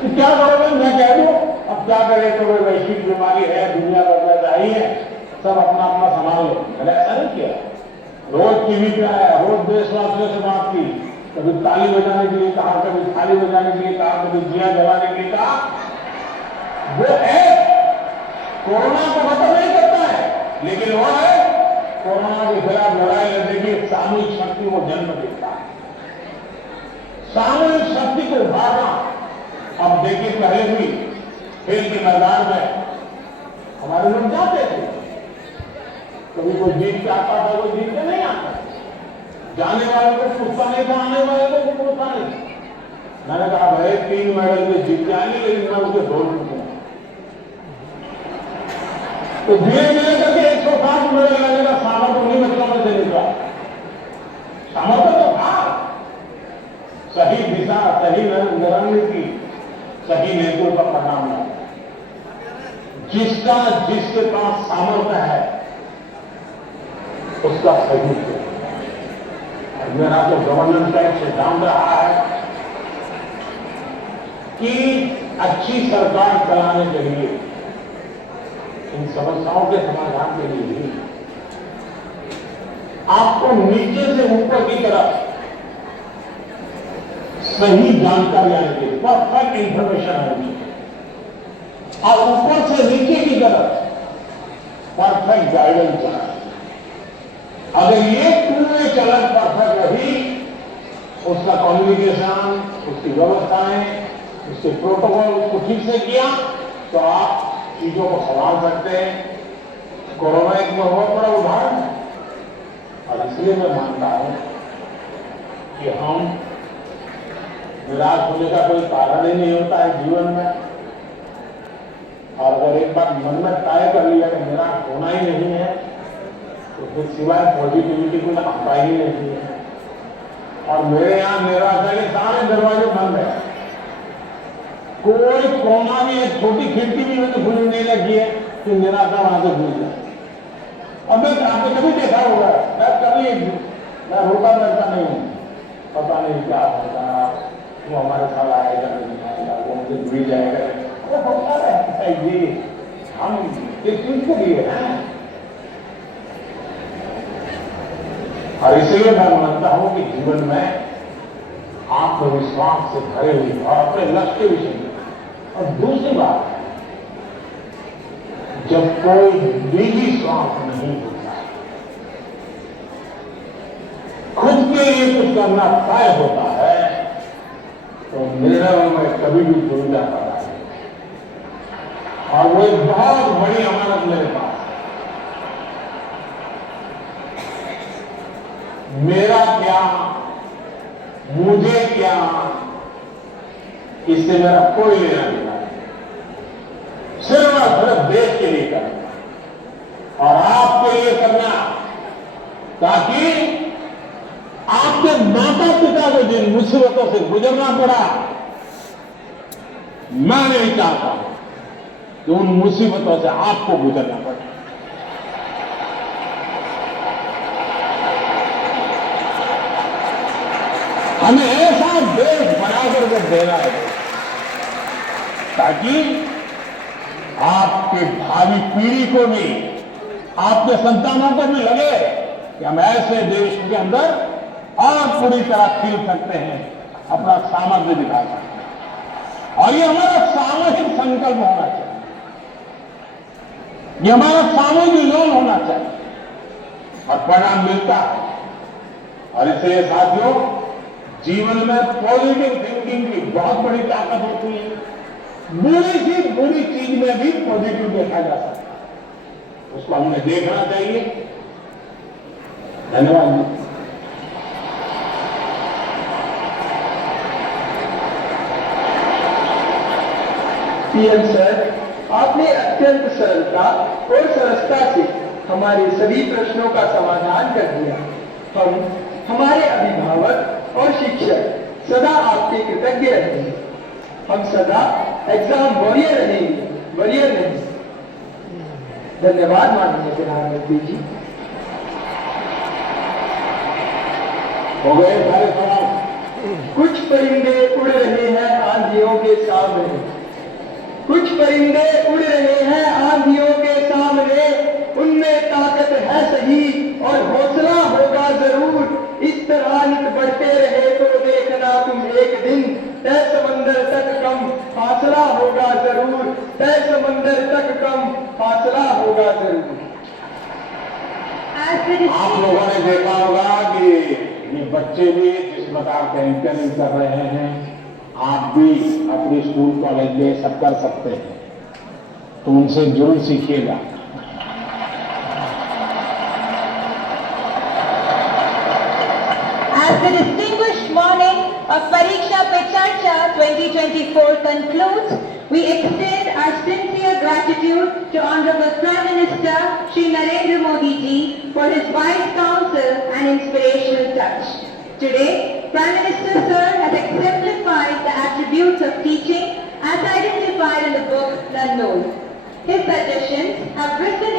तो क्या करोगे? मैं कह दूं अब क्या करे, तो कोई वैश्विक बीमारी है, दुनिया बदल रही है, सब अपना अपना संभाल लो। मैंने ऐसा नहीं किया। रोज टीवी पे आया, रोज देशवासियों से बात की, कभी ताली बजाने के लिए कहा, कभी थाली बजाने के लिए कहा, कभी दिया जलाने के लिए कहा। वो है कोरोना को खत्म नहीं करता है, लेकिन वो है कोरोना के खिलाफ लड़ाई लड़ने की सामूहिक शक्ति को जन्म देता है, सामूहिक शक्ति को उभारना। अब देखिए, पहले भी खेल के मैदान में हमारे लोग जाते थे, कभी कोई जीत के आता था, कोई जीत के नहीं आता। जाने वाले को पूछता नहीं था, आने वाले को पूछता नहीं था। मैंने कहा भाई 3 मेडल में जीत जाएंगे, लेकिन मैं उसे ढोल पूछूंगा। तो धीरे धीरे करके 160 मेडल लगने का सामर्थ्य उन्हीं बच्चों में से निकला। सामर्थ्य तो था, सही दिशा, सही रणनीति, सही नेतृत्व का परिणाम है। जिसके पास सामर्थ्य है उसका सही है। मेरा तो गवर्नेंस का एक सिद्धांत रहा है कि अच्छी सरकार चलाने के लिए, इन समस्याओं के समाधान के लिए ही आपको नीचे से ऊपर की तरफ सही जानकारी आनी चाहिए, परफेक्ट इंफॉर्मेशन आनी चाहिए, और ऊपर से नीचे की तरफ परफेक्ट गाइडेंस आना चाहिए। अगर ये पूरे चलन परफेक्ट रही, उसका कम्युनिकेशन, उसकी व्यवस्थाएं, उसके प्रोटोकॉल उसको ठीक से किया, तो आप चीजों को संभाल सकते हैं। कोरोना एक बहुत बड़ा उदाहरण है, और इसलिए मैं मानता हूं कि हम निराश होने का कोई कारण ही नहीं होता है जीवन में। और अगर एक बार मन में तय कर लिया कि निराश होना ही नहीं है, तो फिर सिवाय पॉजिटिविटी को आता ही नहीं है। और मेरे यहां निराशा के सारे दरवाजे बंद है, कोई कोना भी, एक छोटी खिड़की भी मैंने खुली नहीं लगी है कि निराशा वहां से खुल जाए। अब मैं आपने कभी देखा होगा, मैं रोता रहता नहीं हूं, पता नहीं क्या होगा, वो हमारे साथ आएगा नहीं आएगा, वो मुझे भूल जाएगा, वो होता रहता है। ये हम किस चीज के लिए हैं? और इसलिए मैं मानता हूं कि जीवन में आत्मविश्वास से भरे हुए और अपने लक्ष्य के विषय में। और दूसरी बात, जब कोई निजी स्वार्थ नहीं होता, खुद के लिए कुछ करना तय होता है, तो निर्णय में कभी भी दुविधा पड़ा है। और वो एक बहुत बड़ी अमानत मेरे पास, मेरा क्या, मुझे क्या, इससे मेरा कोई लेना देना नहीं, सिर्फ और सिर्फ देश के लिए करना और आपके लिए करना, ताकि आपके माता पिता को जिन मुसीबतों से गुजरना पड़ा, मैं नहीं चाहता कि उन मुसीबतों से आपको गुजरना पड़े। हमें ऐसा देश बना करके देना है ताकि आपके भावी पीढ़ी को भी, आपके संतानों को भी लगे कि हम ऐसे देश के अंदर और पूरी तरह खिल सकते हैं, अपना सामर्थ्य दिखा सकते हैं। और ये हमारा सामूहिक संकल्प होना चाहिए, ये हमारा सामूहिक विजन होना चाहिए, और परिणाम मिलता है। और इसलिए साथियों, जीवन में पॉजिटिव थिंकिंग की बहुत बड़ी ताकत होती है। बुरी सी बुरी चीज में भी पॉजिटिव देखा जा सकता है, उसको हमें देखना चाहिए। धन्यवाद। पीएम सर, आपने अत्यंत सरलता और सरसता से हमारे सभी प्रश्नों का समाधान कर दिया। हम, हमारे अभिभावक और शिक्षक सदा आपके कृतज्ञ रहेंगे। हम सदा एग्जाम वॉरियर रहेंगे, वॉरियर नहीं। धन्यवाद माननीय प्रधानमंत्री जी। हो गए सारे सवाल। कुछ परिंदे उड़ रहे हैं आंधियों के के सामने। कुछ परिंदे उड़ रहे हैं आंधियों के सामने, उनमें ताकत है सही और हौसला होगा जरूर। इस तरह नित बढ़ते रहे तो देखना तुम एक दिन, तय समंदर तक कम फासला होगा जरूर, तय समंदर तक कम फासला होगा जरूर। आप लोगों ने देखा होगा कि ये बच्चे भी जिस प्रकार का एंकरिंग कर रहे हैं, आप भी अपने स्कूल कॉलेज में सब कर सकते हैं, तो उनसे जरूर सीखिएगा। As the distinguished morning of Pariksha Pe Charcha 2024 concludes, we extend our sincere gratitude to Honorable Prime Minister Shri Narendra Modi ji for his wise counsel and inspirational touch. Today, Prime Minister Sir has exemplified the attributes of teaching as identified in the book Nannol. His suggestions have risen